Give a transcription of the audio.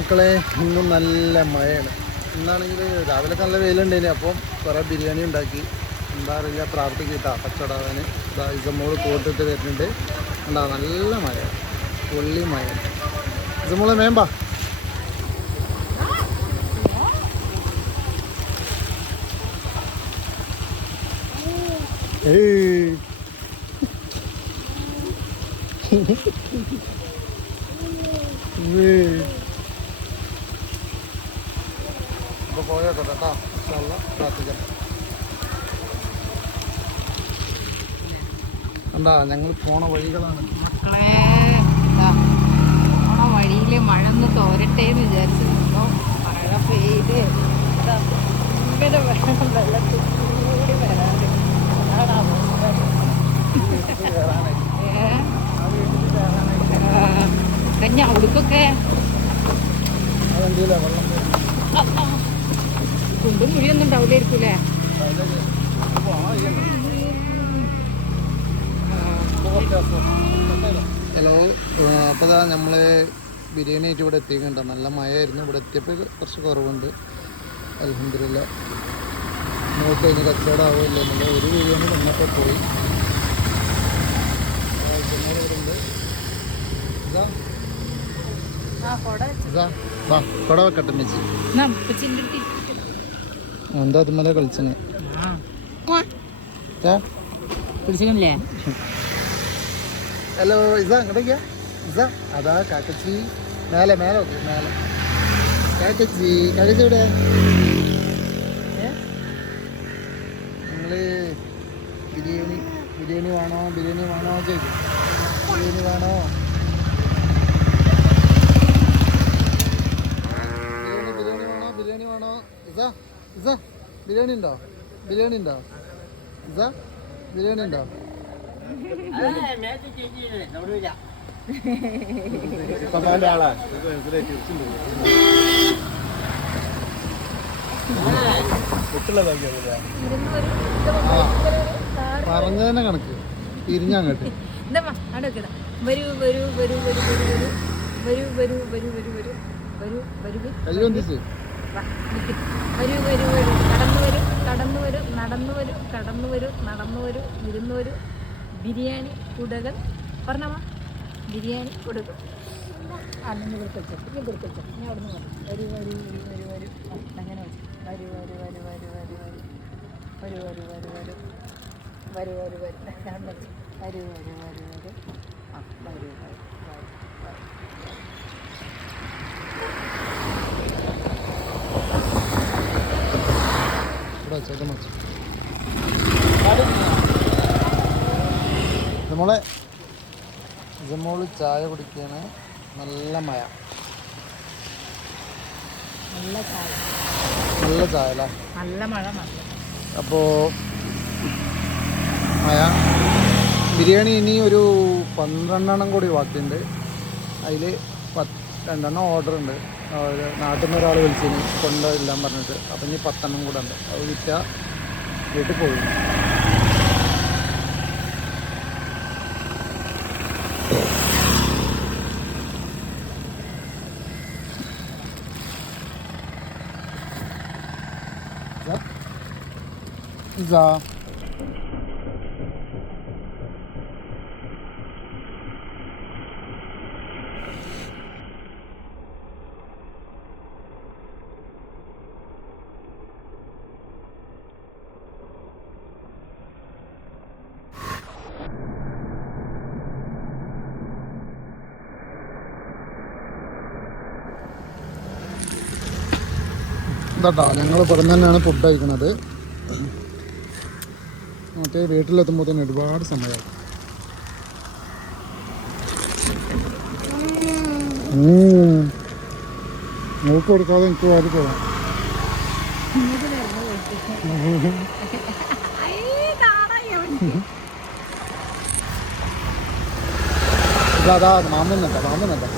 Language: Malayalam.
മക്കളെ ഇന്നും നല്ല മഴയാണ്. ഇന്നാണെങ്കിൽ രാവിലെ നല്ല വെയിലുണ്ടേനെ അപ്പം കുറേ ബിരിയാണി ഉണ്ടാക്കി. എന്താ അറിയില്ല പ്രാർത്ഥിക്കിട്ടാ പച്ചടാവാന് ഇതാ ഇസമോൾ കോട്ടിട്ട് വരുന്നുണ്ട്. എന്താ നല്ല മഴയാണ് പൊള്ളി മഴയാണ് ഇസമോളെ മേമ്പാ ഏയ്. ഏയ് അപ്പോൾ പോയേക്കോട്ടെ കേട്ടോ. ഇഷ്ടമുള്ള പ്രാർത്ഥിക്കാം. എന്താ ഞങ്ങൾ പോണ വഴികളാണ്. മക്കളെ ഇതാ പോണ വഴിയിൽ മഴ ഒന്ന് തോരട്ടെ എന്ന് വിചാരിച്ചു നിന്നോ മഴ പെയ്ത് ഇങ്ങനെ വെള്ളം വെള്ളത്തിൽ കൂടി വരാണ്ട്. അതാണ് അവസ്ഥ. ഏ? ആ, കഞ്ഞ വെള്ളം ഇത് കുഴിയൊന്നും ഉണ്ടാവില്ലായിരിക്കൂലേ ഹലോ അപ്പോൾ നമ്മൾ ബിരിയാണി ആയിട്ട് ഇവിടെ എത്തിക്കണ്ട നല്ല മഴയായിരുന്നു. ഇവിടെ എത്തിയപ്പോൾ കുറച്ച് കുറവുണ്ട്. അലഹമില്ല നമുക്ക് അതിന് കച്ചവടമാവോ ഇല്ല ഒരു ബിരിയാണി വന്നപ്പോൾ പോയി. കൊട വെക്കട്ടെ മെച്ചി. എന്താ അതുമല കളിച്ചന് പിടിച്ചില്ലേ ഹലോ ഇസ ഇങ്ങോട്ടേക്കാ. ഇസ അതാ കാക്കച്ചി. മേലെ മേലെ മേലെ. കാക്കച്ചി കാക്കച്ചി ഇവിടെ നിങ്ങൾ ബിരിയാണി ബിരിയാണി വേണോ ബിരിയാണി വേണോ ചോദിക്കും ബിരിയാണി വേണോ ബിരിയാണി ബിരിയാണി വേണോ ബിരിയാണി വേണോ ഇസ ഇസ ബിരിയാണി ഉണ്ടോ? ബിരിയാണി ഉണ്ടോ? ഇതാ ബിരിയാണി ഉണ്ടോ? പറഞ്ഞതന്നെ കണക്ക്. തിരിഞ്ഞങ്ങട്ട് വരൂ വരൂ വരൂ വരൂ വരൂ വരൂ. വരൂ വരൂ വരൂ വരൂ വരൂ. വരൂ വരൂ വരൂ. വരൂ വരൂ നിക്ക്. വരൂ വരൂ വരൂ. കടന്നു വരും നടന്നു വരും കടന്നു വരും നടന്നു വരും ഇരുന്നു വരും ബിരിയാണി കുടകൾ പറഞ്ഞാ ബിരിയാണി കുടകൾ അന്ന് കൊടുക്കച്ച ഇനി ഞാൻ അവിടെ നിന്ന് വരും വരൂ വരൂ വരൂ വരൂ അങ്ങനെ വരും വരൂ വരൂ വരൂ വരൂ വരൂ വരൂ വരൂ വരൂ വരൂ വരൂ വരൂ വരൂ ഞാൻ. വരൂ വരൂ വരൂ വരൂ ആ വരൂ വരൂ വരൂ വെച്ചേക്കാം നമ്മളെ ജമ്മോൾ ചായ കുടിക്കുകയാണ് നല്ല മഴ. നല്ല ചായ. നല്ല ചായ അല്ലേ? നല്ല മഴ അപ്പോ അപ്പോൾ മഴ. ബിരിയാണി ഇനി ഒരു പന്ത്രണ്ടെണ്ണം കൂടി ബാക്കിയുണ്ട്. അതിൽ പത്ത് രണ്ടെണ്ണം ഓർഡർ ഉണ്ട്. ഒരു നാട്ടിൽ നിന്ന് ഒരാൾ വിളിച്ചിന് കൊണ്ടില്ല പറഞ്ഞിട്ട്. അപ്പം ഇനി പത്തെണ്ണം കൂടെ ഉണ്ട്. അത് വിറ്റാൽ വീട്ടിൽ പോയി. ഇതാ ഇതാട്ടോ ഞങ്ങൾ പുറം തന്നെയാണ് ഫുഡ് കഴിക്കുന്നത്. മറ്റേ വീട്ടിലെത്തുമ്പോൾ തന്നെ ഒരുപാട് സമയമായി നോക്ക് കൊടുക്കാതെ എനിക്ക് വാരി പോകാം ഇതാ മാമൻ നട്ടാ മാമൻ നട്ടാ